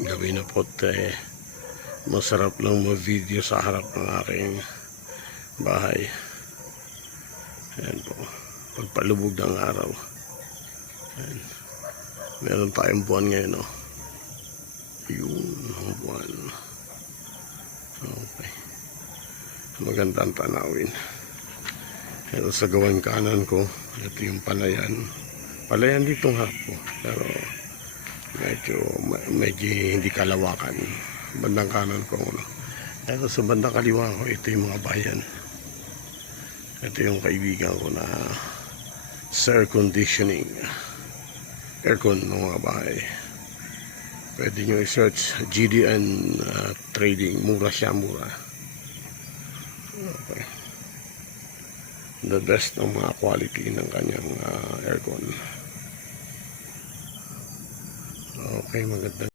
Gabi na po, masarap lang mag-video sa harap ng aking bahay. Ayan po, pagpalubog ng araw. Ayan. Meron tayong buwan ngayon, no? Yun ang buwan. Okay, magandang tanawin. Ito sa gawang kanan ko, ito yung palayan ditong hapo, pero medyo hindi kalawakan. Bandang kanan ko, no? Ito sa bandang kaliwa ko, ito yung mga bayan. Ito yung kaibigan ko na air conditioning, aircon ng mga bahay. Pwede nyo i-search GDN Trading. Mura siya, mura. Okay, the best ng mga quality ng kanyang aircon. Okay, maganda.